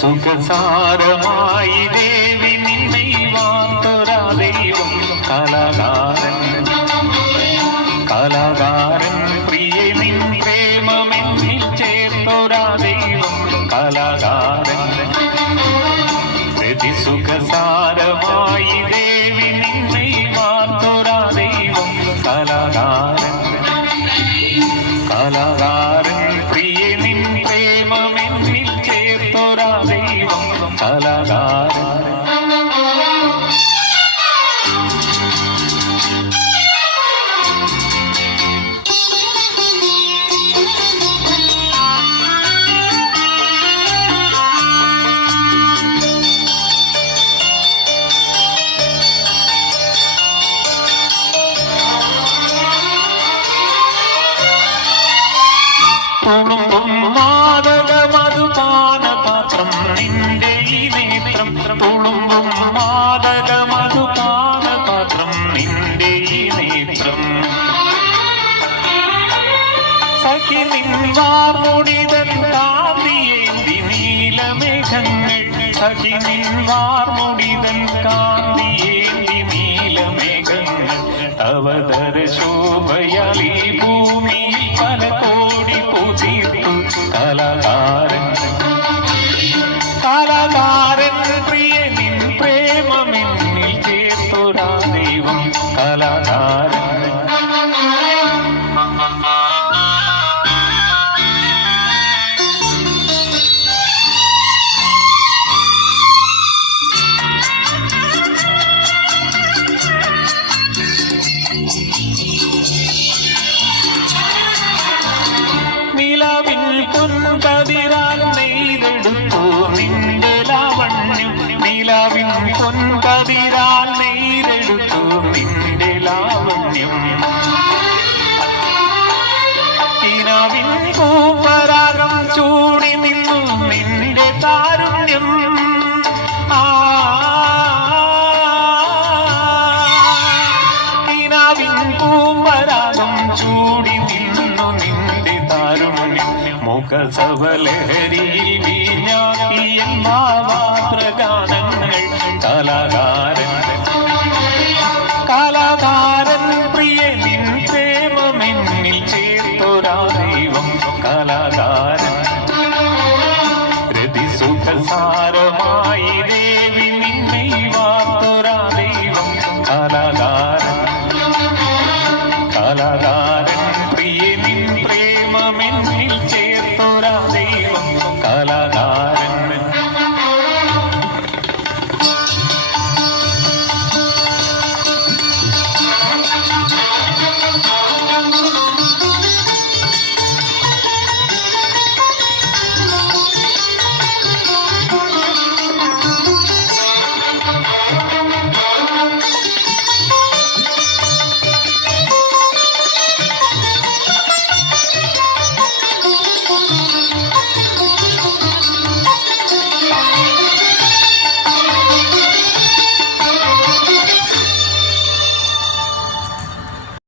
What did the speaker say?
സുഖസാരമായി ദേവി നിന്നെ വാർത്തൊരാ ദൈവം കലാകാരൻ കലാകാരൻ പ്രിയ നിൻ പ്രേമമെന്നിൽ ചേർത്തൊരാ ദൈവം കലാകാരൻ സുഖസാരമായി ദേവി നിന്നെ വാർത്തൊരാ ദൈവം കലാകാരൻ കലാകാരൻ പ്രിയ നിൻ പ്രേമമെന്നിൽ ചേർത്തൊരാ ദൈവം കലാകാരൻ മാദകമധുപാനപാത്രം നിന്റെ ഈ നേത്രം തുളുമ്പും മാദകമധുപാനപാത്രം നിന്റെ ഈ നേത്രം സഖി നിൻവാർമുടിതൻ കാന്തിയേന്തി നീലമേഘങ്ങൾ സഖി നിൻവാർമുടിതൻ കാന്തിയേന്തി നീലമേഘങ്ങൾ അവതര ശോഭയാലി ഭൂമിയിൽ പല കോടി പൂതീർത്തു കലാകാരൻ കലാകാരൻ പ്രിയ നിൻ പ്രേമമെന്നിൽ ചേർത്തൊരാ ദൈവം കലാകാരൻ പൊൻകതിരാൽ നെയ്തെടുത്തു നിന്റെ ലാവണ്യം നിലാവിൻ പൊൻകതിരാൽ നെയ്തെടുത്തു നിന്റെ ലാവണ്യം കിനാവിൻ പൂപ്പരാഗം ചൂടി നിന്നു നിന്റെ താരുണ്യം കിനാവിൻ പൂപ്പരാഗം ചൂടി നിന്നു നിന്റെ താരുണ്യം മുഖസവലഹരിയിൽ വീഞ്ഞാക്കിയ മാത്ര ഗാനങ്ങൾ കലാകാരൻ